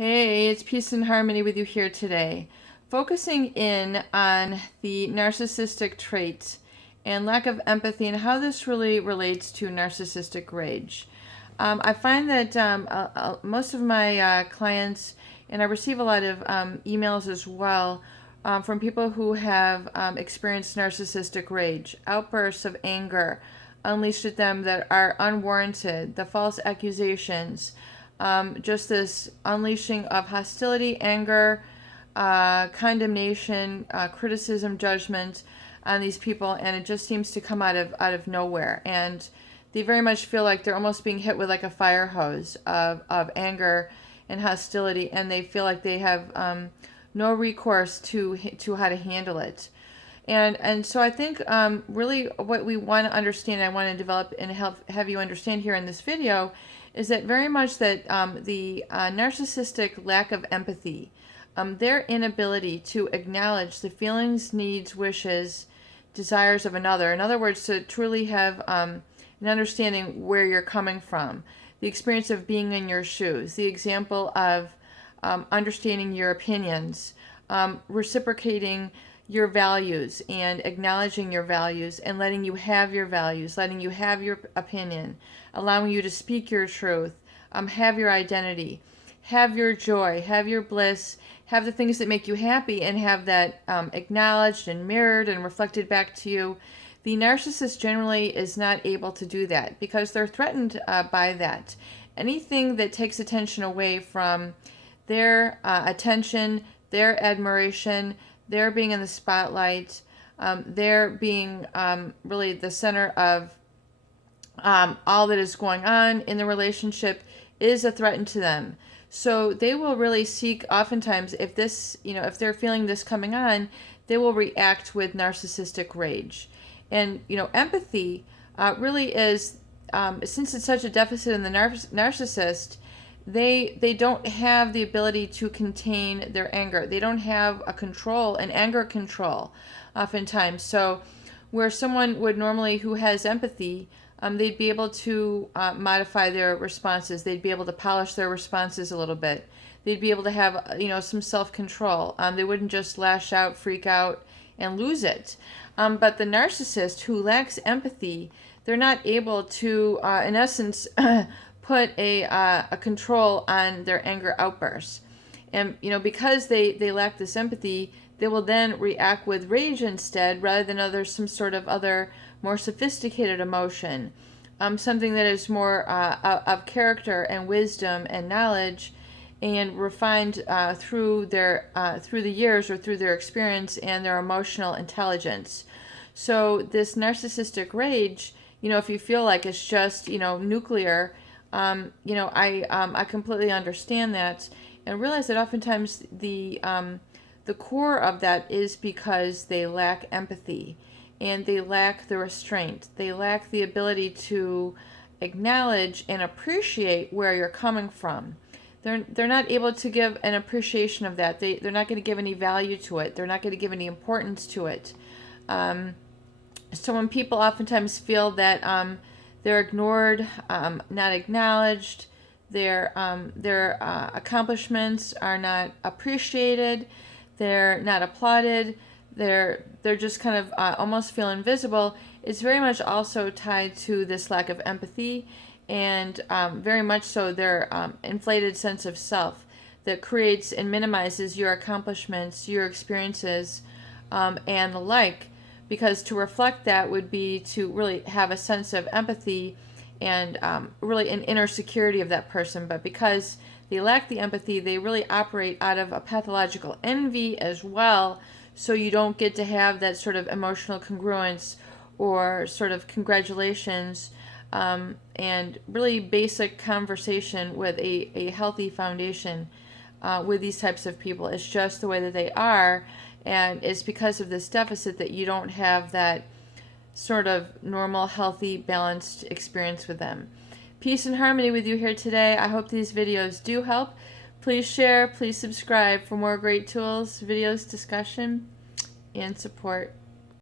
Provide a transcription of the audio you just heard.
Hey, it's Peace and Harmony with you here today. Focusing in on the narcissistic traits and lack of empathy and how this really relates to narcissistic rage. I find that most of my clients, and I receive a lot of emails as well from people who have experienced narcissistic rage, outbursts of anger unleashed at them that are unwarranted, the false accusations, just this unleashing of hostility, anger, condemnation, criticism, judgment on these people, and it just seems to come out of nowhere. And they very much feel like they're almost being hit with like a fire hose of anger and hostility, and they feel like they have no recourse to how to handle it. And so I think really what we want to understand, I want to develop and have you understand here in this video, is that very much that the narcissistic lack of empathy, their inability to acknowledge the feelings, needs, wishes, desires of another. In other words, to truly have an understanding where you're coming from, the experience of being in your shoes, the example of understanding your opinions, reciprocating your values and acknowledging your values and letting you have your values, letting you have your opinion, allowing you to speak your truth, have your identity, have your joy, have your bliss, have the things that make you happy, and have that acknowledged and mirrored and reflected back to you. The narcissist generally is not able to do that because they're threatened by that. Anything that takes attention away from their attention, their admiration, their being in the spotlight, their being really the center of all that is going on in the relationship is a threat to them. So they will really seek, oftentimes, if they're feeling this coming on, they will react with narcissistic rage. And, empathy really is, since it's such a deficit in the narcissist, they don't have the ability to contain their anger. They don't have an anger control oftentimes. So where someone would normally, who has empathy, they'd be able to modify their responses. They'd be able to polish their responses a little bit. They'd be able to have, some self-control. They wouldn't just lash out, freak out, and lose it. But the narcissist who lacks empathy, they're not able to, in essence, put a control on their anger outbursts. And, because they lack this empathy, they will then react with rage instead, rather than some sort of other more sophisticated emotion, something that is more of character and wisdom and knowledge, and refined through the years or through their experience and their emotional intelligence. So this narcissistic rage, if you feel like it's just nuclear, I completely understand that, and realize that oftentimes the core of that is because they lack empathy, and they lack the restraint. They lack the ability to acknowledge and appreciate where you're coming from. They're not able to give an appreciation of that. They're not going to give any value to it. They're not going to give any importance to it. So when people oftentimes feel that they're ignored, not acknowledged, their accomplishments are not appreciated, they're not applauded, they're just kind of almost feel invisible. It's very much also tied to this lack of empathy, and very much so their inflated sense of self that creates and minimizes your accomplishments, your experiences, and the like. Because to reflect that would be to really have a sense of empathy and really an inner security of that person. But because they lack the empathy, they really operate out of a pathological envy as well. So you don't get to have that sort of emotional congruence or sort of congratulations and really basic conversation with a healthy foundation with these types of people. It's just the way that they are. And it's because of this deficit that you don't have that sort of normal, healthy, balanced experience with them. Peace and harmony with you here today. I hope these videos do help. Please share, please subscribe for more great tools, videos, discussion, and support.